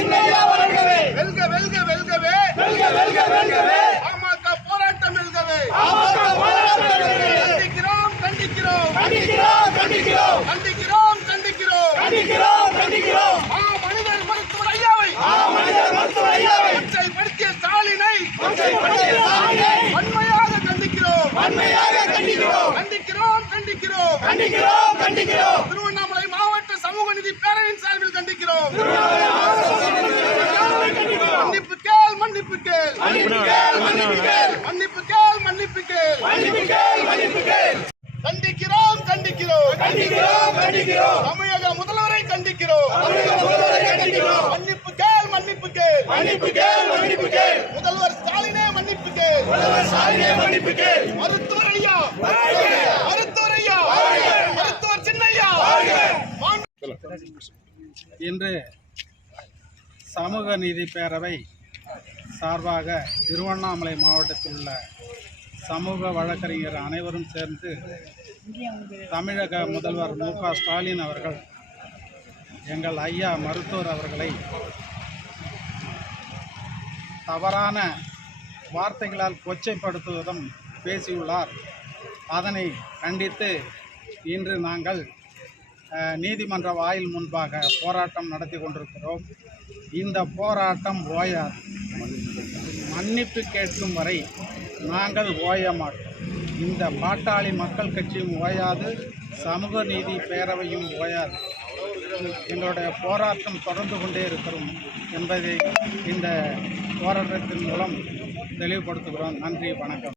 சின்னையா வளர்கவே. வெல்க வெல்க வெல்கவே. வெல்க வெல்க வெல்கவே. பாமக போராட்டம் வெல்கவே. பாமக போராட்டம் வெல்கவே. கண்டிக்கிறோம் கண்டிக்கிறோம் கண்டிக்கிறோம் கண்டிக்கிறோம் கண்டிக்கிறோம் கண்டிக்கிறோம் கண்டிக்கிறோம் கண்டிக்கிறோம். மனிதர் மருத்துவர் ஐயாவை மனிதர் மருத்துவர் ஐயாவை கொச்சைப்படுத்திய ஸ்டாலினை கொச்சைப்படுத்திய ஸ்டாலினை வன்மையாக கண்டிக்கிறோம். வன்மையாக கண்டிக்கிறோம். கண்டிக்கிறோம் கண்டிக்கிறோம் கண்டிக்கிறோம் கண்டிக்கிறோம். திருவண்ணாமலை மாவட்ட சமூக நீதி பேரவையின் சார்பில் கண்டிக்கிறோம். மன்னிப்பு கேள் மன்னிப்பு கேள் மன்னிப்பு கேள் மன்னிப்பு கேள் மன்னிப்பு கேள் மன்னிப்பு கேள் மன்னிப்பு கேள் மன்னிப்பு கேள். கண்டிக்கிறோம் கண்டிக்கிறோம் கண்டிக்கிறோம் கண்டிக்கிறோம். தமிழக முதல்வரை கண்டிக்கிறோம். தமிழக முதல்வரை கண்டிக்கிறோம். மன்னிப்பு கேள் மன்னிப்பு கேள் மன்னிப்பு கேள் மன்னிப்பு கேள். முதல்வர் ஸ்டாலினே மன்னிப்பு கேள். முதல்வர் ஸ்டாலினே மன்னிப்பு கேள். மருத்துவர் ஐயா வாழ்க. மருத்துவர் ஐயா வாழ்க. மருத்துவர் சின்னையா வாழ்க. இன்று சமூக நீதி பேரவை சார்பாக திருவண்ணாமலை மாவட்டத்தில் உள்ள சமூக வழக்கறிஞர் அனைவரும் சேர்ந்து தமிழக முதல்வர் மு.க. ஸ்டாலின் அவர்கள் எங்கள் ஐயா மருத்துவர் அவர்களை தவறான வார்த்தைகளால் கொச்சைப்படுத்துவதும் பேசியுள்ளார். அதனை கண்டித்து இன்று நாங்கள் நீதிமன்ற வாயில் முன்பாக போராட்டம் நடத்தி கொண்டிருக்கிறோம். இந்த போராட்டம் ஓயாது. மன்னிப்பு கேட்கும் வரை நாங்கள் ஓய மாட்டோம். இந்த பாட்டாளி மக்கள் கட்சியும் ஓயாது, சமூக நீதி பேரவையும் ஓயாது. எங்களுடைய போராட்டம் தொடர்ந்து கொண்டே இருக்கிறோம் என்பதை இந்த போராட்டத்தின் மூலம் தெளிவுபடுத்துகிறோம். நன்றி, வணக்கம்.